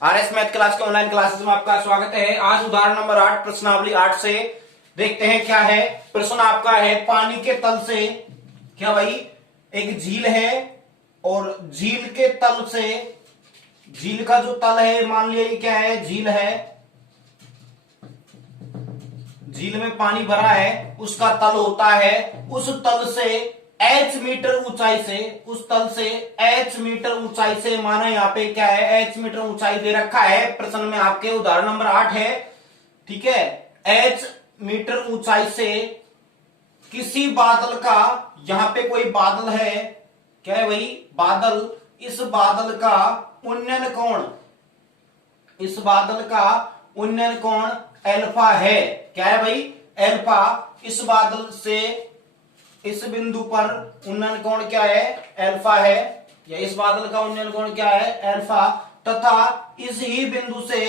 RS math class के online classes में आपका स्वागत है। आज उदाहरण नंबर 8 प्रश्नावली 8 से देखते हैं क्या है। प्रश्न आपका है पानी के तल से, क्या भाई, एक झील है और झील के तल से, झील का जो तल है मान लिया ये क्या है, झील है, झील में पानी भरा है, उसका तल होता है, उस तल से h मीटर ऊंचाई से, उस तल से h मीटर ऊंचाई से, माना यहाँ पे क्या है, h मीटर ऊंचाई दे रखा है प्रश्न में आपके, उदाहरण नंबर 8 है, ठीक है। h मीटर ऊंचाई से किसी बादल का, यहां पे कोई बादल है, क्या है भाई, बादल, इस बादल का उन्नयन कोण, इस बादल का उन्नयन कोण अल्फा है, क्या है भाई, अल्फा। इस बादल से इस बिंदु पर उन्नयन कोण क्या है, अल्फा है, या इस बादल का उन्नयन कोण क्या है, अल्फा। तथा इस ही बिंदु से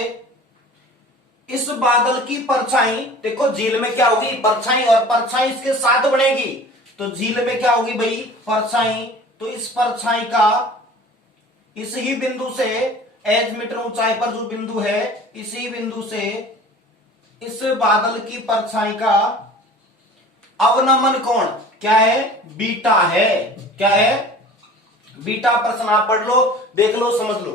इस बादल की परछाई, देखो झील में क्या होगी, परछाई, और परछाई इसके साथ बनेगी, तो झील में क्या होगी भाई, परछाई। तो इस परछाई का इस ही बिंदु से h मीटर ऊंचाई पर जो बिंदु है, इसी बिंदु से इस बादल की परछाई का अवनमन कोण क्या है, बीटा है, क्या है, बीटा। प्रश्न आप पढ़ लो, देख लो, समझ लो,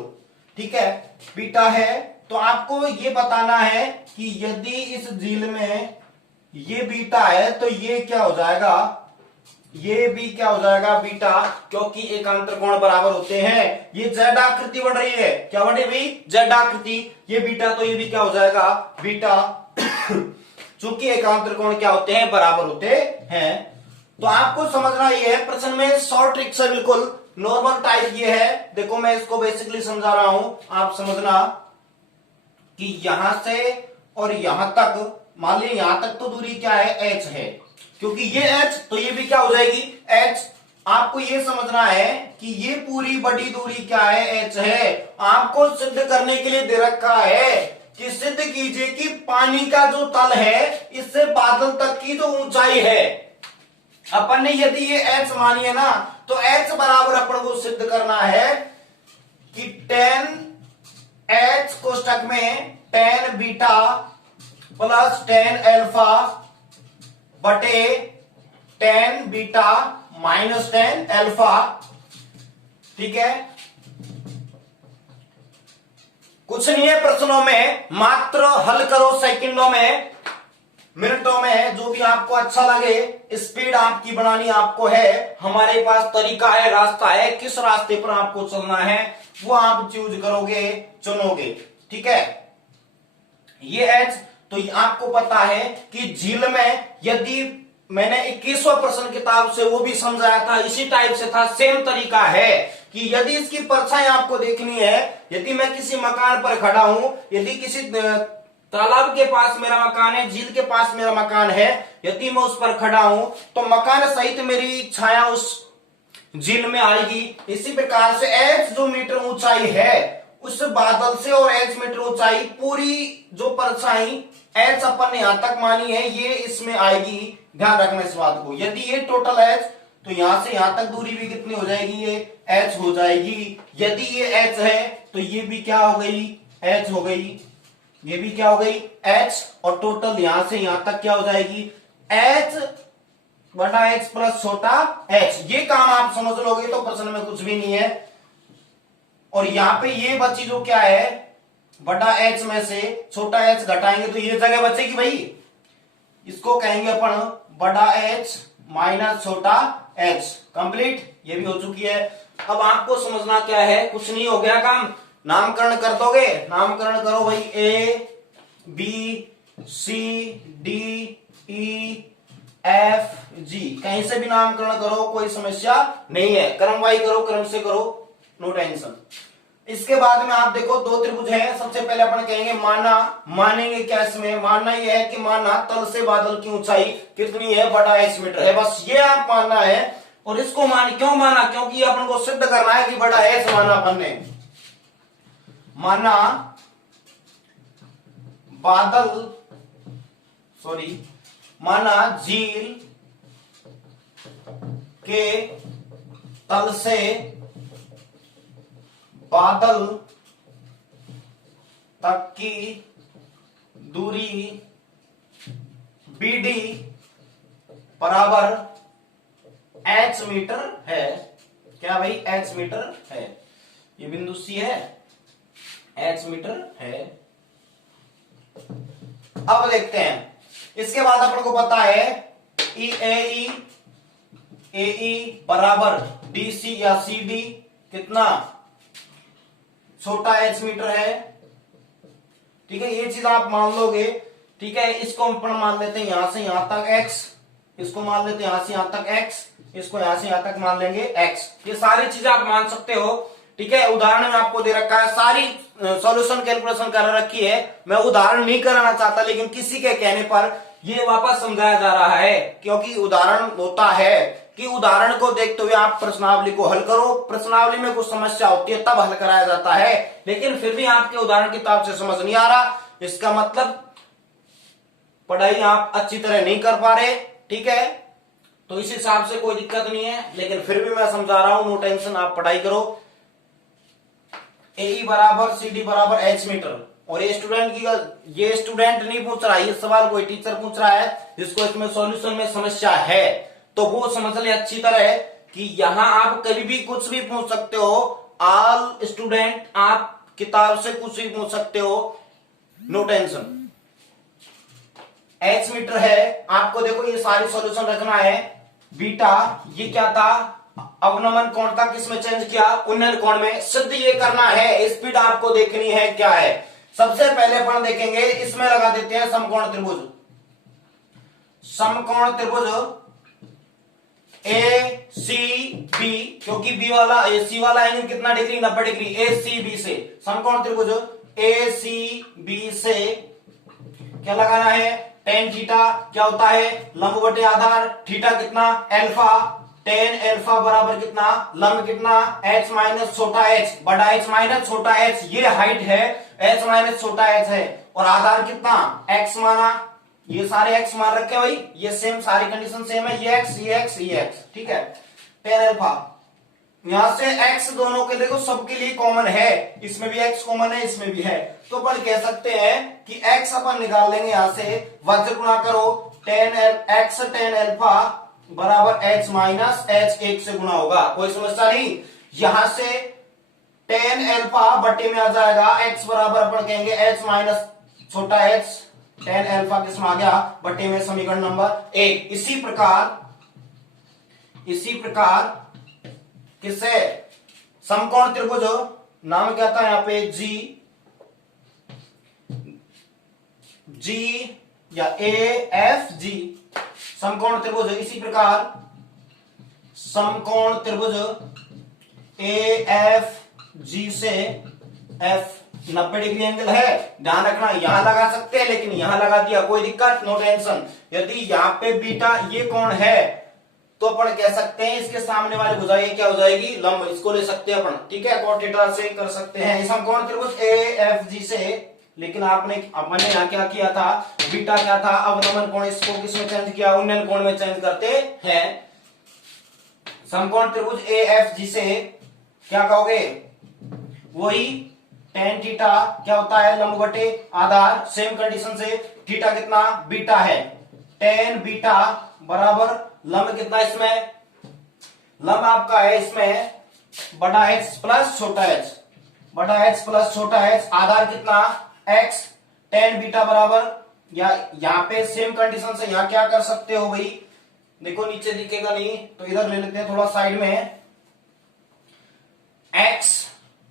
ठीक है, बीटा है। तो आपको ये बताना है कि यदि इस झील में ये बीटा है तो ये क्या हो जाएगा, ये भी क्या हो जाएगा, बीटा, क्योंकि एकांतर कोण बराबर होते हैं। ये जेड आकृति बढ़ रही है, क्या बढ़ रही है भाई, जेड आकृति, ये बीटा, तो ये भी क्या हो जाएगा, बीटा। चूंकि एकांतर कोण क्या होते हैं, बराबर होते हैं। तो आपको समझना ये है, प्रश्न में शॉर्ट ट्रिक्स है, बिल्कुल नॉर्मल टाइप ये है। देखो मैं इसको बेसिकली समझा रहा हूं, आप समझना कि यहां से और यहां तक, मान लीजिए यहां तक तो दूरी क्या है, h है, क्योंकि ये h तो ये भी क्या हो जाएगी, h। आपको ये समझना है कि ये पूरी बड़ी दूरी क्या है, h है। आपको सिद्ध करने के लिए दे रखा है कि सिद्ध कीजिए कि पानी का जो तल है इससे बादल तक की जो ऊंचाई है, अपन ने यदि ये h मानी है ना, तो h बराबर अपन को सिद्ध करना है कि tan h कोष्टक में tan beta plus tan alpha बटे tan beta minus tan alpha, ठीक है। कुछ नहीं है प्रश्नों में, मात्र हल करो सेकंडों में, मिनटों में, जो भी आपको अच्छा लगे, स्पीड आपकी बनानी आपको है। हमारे पास तरीका है, रास्ता है, किस रास्ते पर आपको चलना है वो आप चूज करोगे, चुनोगे, ठीक है। ये एच, तो आपको पता है कि झील में, यदि मैंने 21वां प्रश्न किताब से वो भी समझाया था, इसी टाइप से था, सेम तरीका है कि यदि इसकी परछाई आपको देखनी है, यदि मैं किसी मकान पर खड़ा हूं, यदि किसी तालाब के पास मेरा मकान है, झील के पास मेरा मकान है, यदि मैं उस पर खड़ा हूं तो मकान सहित मेरी छाया उस झील में आएगी। इसी प्रकार से h जो मीटर ऊंचाई है उस बादल से, और h मीटर ऊंचाई, पूरी जो परछाई h अपन ने यहां तक मानी है ये इसमें आएगी। ध्यान रखना इस बात को, यदि ये टोटल h तो यहां से यहां तक दूरी भी कितनी हो जाएगी, ये h हो जाएगी। यदि ये h है तो ये भी क्या हो गई, h हो गई, ये भी क्या हो गई, h, और टोटल यहां से यहां तक क्या हो जाएगी, h बटा h प्लस छोटा h। ये काम आप समझ लोगे तो प्रश्न में कुछ भी नहीं है। और यहां पे ये बची जो क्या है, बटा h में से छोटा h घटाएंगे तो ये जगह बचेगी भाई, इसको कहेंगे अपन बड़ा h माइनस छोटा h। कंप्लीट, ये भी हो चुकी है। अब आपको समझना क्या है, कुछ नहीं हो गया काम, नामकरण कर दोगे, नामकरण करो भाई, A B C D E F G, कहीं से भी नामकरण करो, कोई समस्या नहीं है, क्रमवाई करो, क्रम से करो, नो टेंशन। इसके बाद में आप देखो दो त्रिभुज है, सबसे पहले अपन कहेंगे माना, मानेंगे क्या इसमें, मानना ये है कि माना तल से बादल की ऊंचाई कितनी है, बड़ा h मीटर है, बस ये आप मानना है। और इसको क्यों माना, क्योंकि अपन को सिद्ध करना है कि बड़ा h माना अपन ने, माना बादल, सॉरी, माना झील के तल से बादल तक की दूरी BD बराबर h मीटर है। क्या भाई? h मीटर है। ये बिंदु C है, h मीटर है। अब देखते हैं, इसके बाद अपन को पता है AE बराबर DC या CD कितना? छोटा h मीटर है। ठीक है, ये चीज आप मान लोगे। ठीक है, इसको अपन मान लेते हैं यहां से यहां तक x, इसको मान लेते हैं यहां से यहां तक x, इसको यहां से यहां तक मान लेंगे x। ये सारी चीजें आप मान सकते हो। ठीक है, उदाहरण में आपको दे रखा है, सारी सॉल्यूशन कैलकुलेशन कर रखी है। मैं उदाहरण नहीं कराना चाहता, लेकिन किसी के कहने पर ये वापस समझाया जा रहा है, क्योंकि उदाहरण होता है कि उदाहरण को देखते हुए आप प्रश्नावली को हल करो। प्रश्नावली में कुछ समस्या होती है तब हल कराया जाता है, लेकिन फिर भी आपके उदाहरण किताब से समझ नहीं आ रहा, इसका मतलब पढ़ाई आप अच्छी तरह नहीं कर पा रहे। ठीक है, तो इस हिसाब से कोई दिक्कत नहीं है, लेकिन फिर भी मैं समझा रहा हूं, नो टेंशन, आप पढ़ाई करो। AE बराबर CD बराबर h मीटर। और ये स्टूडेंट नहीं पूछ रहा, ये सवाल कोई टीचर पूछ रहा है जिसको इसमें सॉल्यूशन में समस्या है, तो वो समझ ले अच्छी तरह कि यहां आप कभी भी कुछ भी पूछ सकते हो। ऑल स्टूडेंट, आप किताब से कुछ भी पूछ सकते हो, नो टेंशन। h मीटर है, आपको देखो ये सारी सॉल्यूशन रखना है। बीटा, ये क्या था? अवनमन कोण था, किसमें चेंज किया? उन्नयन कोण में। सिद्ध ये करना है, स्पीड आपको देखनी है क्या है। सबसे पहले अपन देखेंगे, इसमें लगा देते हैं समकोण त्रिभुज। समकोण त्रिभुज ACB, क्योंकि बी वाला AC वाला एंगल कितना डिग्री? 90 डिग्री। ACB से समकोण त्रिभुज ACB से क्या लगाना है? Tan theta. क्या होता है? लंब बटे आधार। थीटा कितना? अल्फा। टेन अल्फा बराबर कितना? लंब कितना? h माइनस छोटा h बड़ा h माइनस छोटा h, ये हाइट है, h माइनस छोटा h है। और आधार कितना? x माना, ये सारे x मान रखे भाई, ये सेम, सारी कंडीशन सेम है, ये x ये x ये x। ठीक है, टेन अल्फा, यहां से x दोनों के देखो सबके लिए कॉमन है, इसमें भी x कॉमन है, इसमें भी है, तो अपन कह सकते हैं कि x अपन निकाल लेंगे यहां से, वज्र गुणा करो, टेन अल्फा बराबर h माइनस h, एक से गुणा होगा, कोई समस्या नहीं। यहां से टेन अल्फा बट्टे में आ जाएगा, x बराबर अपन कहेंगे h माइनस छोटा h, टेन अल्फा किसमें आ गया? बट्टे में, समीकरण नंबर 1। इसी प्रकार किससे? समकोण त्रिभुज, नाम क्या था यहां पे? G या AFG, समकोण त्रिभुज। इसी प्रकार समकोण त्रिभुज AFG से F 90 डिग्री एंगल है, ध्यान रखना, यहां लगा सकते हैं, लेकिन यहां लगा दिया, कोई दिक्कत, नो टेंशन। यदि यहां पे बीटा ये कोण है, तो अपन कह सकते हैं इसके सामने वाली भुजा ये क्या हो जाएगी? लंब, इसको ले सकते हैं अपन। ठीक है, कॉट थीटा से कर सकते हैं समकोण त्रिभुज AFG से। लेकिन अपने यहाँ क्या किया था? बीटा क्या था? अवनमन कोण, इसको किसमें चेंज किया? उन्नयन कोण में चेंज करते हैं। समकोण त्रिभुज AFG से क्या कहोगे? वही टेन थीटा क्या होता है? लंब बटे आधार, सेम कंडीशन से। थीटा कितना? बीटा है, टेन बीटा बराबर लंब कितना? इसमें लंब आपका है इसमें बड़ा h प्लस छोटा h, बड़ा h प्लस छोटा h, आधार कितना? x, टेन बीटा बराबर, या यहां पे सेम कंडीशन से यहां क्या कर सकते हो भाई? देखो नीचे दिखेगा नहीं, तो इधर ले लेते हैं थोड़ा साइड में। x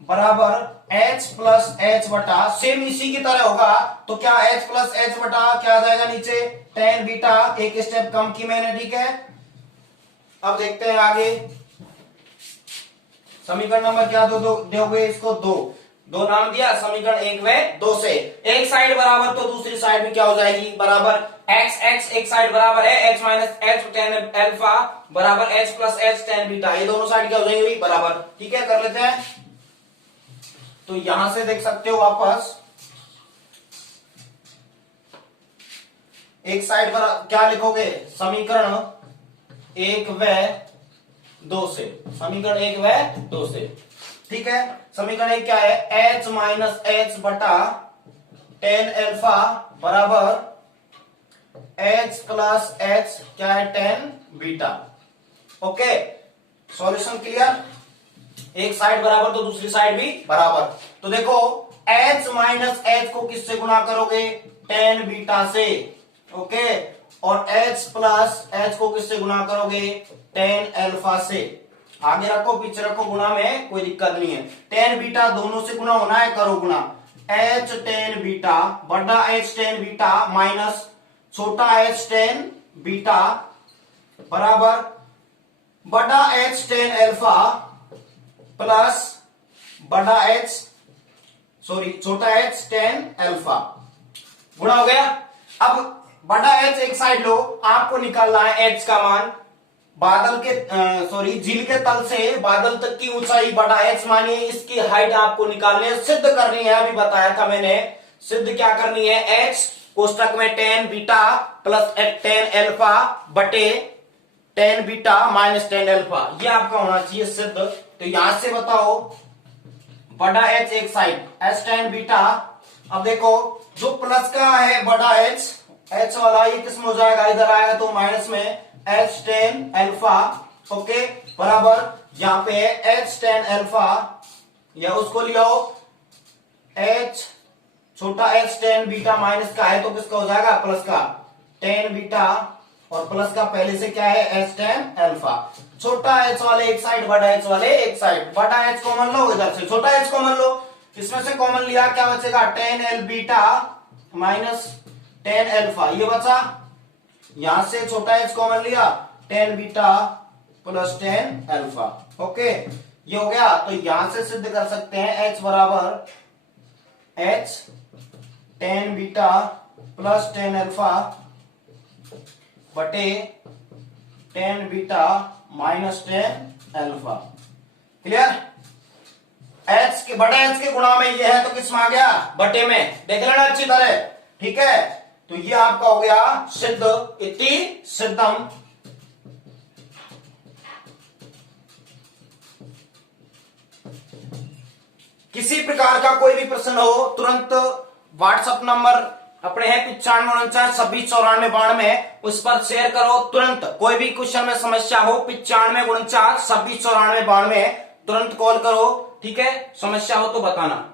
बराबर h प्लस h बटा, सेम इसी की तरह होगा, तो क्या h प्लस h बटा क्या आ जाएगा नीचे? टेन बीटा, एक स्टेप कम की मैंने। ठीक है, अब देखते हैं आगे। समीकरण नंबर क्या दोगे इसको? दो नाम दिया, समीकरण 1 व 2 से। एक साइड बराबर तो दूसरी साइड में क्या हो जाएगी? बराबर x, एक साइड बराबर है h minus h tan alpha बराबर h plus h ten beta, ये दोनों साइड क्या हो जाएंगे बराबर। ठीक है, कर लेते हैं। तो यहां से देख सकते हो वापस, एक साइड पर क्या लिखोगे? समीकरण 1 व 2 से, समीकरण 1 व 2 से। ठीक है, समीकरण 1 क्या है? h माइनस h बटा टेन अल्फा बराबर एच प्लस एच क्या है, tan beta. Okay, solution clear. एक साइड बराबर तो दूसरी साइड भी बराबर। तो देखो h माइनस एच को किससे गुणा करोगे, टेन बीटा से। ओके, और h प्लस एच को किससे गुणा करोगे, टेन अल्फा से। आगे रखो पीछे रखो, गुणा में कोई दिक्कत नहीं है। टेन बीटा दोनों से गुणा होना है, करो गुणा। h टेन बीटा बड़ा h टेन बीटा माइनस छोटा h टेन बीटा बराबर बड़ा h टेन अल्फा प्लस बड़ा छोटा h टेन अल्फा। गुणा हो गया। अब बड़ा h एक साइड लो, आपको निकालना है h का मान। बादल के झील के तल से बादल तक की ऊंचाई बड़ा h मानिए, इसकी हाइट आपको निकालनी है, सिद्ध करनी है। अभी बताया था मैंने, सिद्ध क्या करनी है, h कोष्टक में ten beta plus ten alpha बटे ten beta minus ten alpha, ये आपका होना चाहिए सिद्ध। तो यहां से बताओ बड़ा h एक साइड h टेन बीटा। अब देखो जो प्लस का है बड़ा h वाला ये किसमें हो जाएगा, इधर आएगा तो माइनस में h टेन अल्फा। ओके, बराबर यहां पे h टेन अल्फा या उसको लियो h छोटा h टेन बीटा माइनस का है तो किसका हो जाएगा, प्लस का टेन बीटा, और प्लस का पहले से क्या है h टेन अल्फा। छोटा h वाले एक साइड बड़ा h वाले एक साइड, बड़ा h कॉमन लो इधर से, छोटा h कॉमन लो, इसमें से कॉमन लिया क्या बचेगा, ten L beta minus ten alpha, ये बचा। यहां से छोटा h कॉमन लिया, ten beta plus ten alpha. Okay, ये हो गया। तो यहां से सिद्ध कर सकते हैं h बराबर h ten beta plus ten alpha बटे ten beta minus ten alpha. Clear. h के बड़े h के गुणा में ये है तो किस में आ गया, बटे में। देख लेना अच्छी तरह, ठीक है। तो ये आपका हो गया सिद्ध, इति सिद्धम। किसी प्रकार का कोई भी प्रश्न हो तुरंत व्हाट्सएप नंबर अपने हैं 9549269492, उस पर शेयर करो तुरंत। कोई भी क्वेश्चन में समस्या हो 9549269492, तुरंत कॉल करो, ठीक है। समस्या हो तो बताना।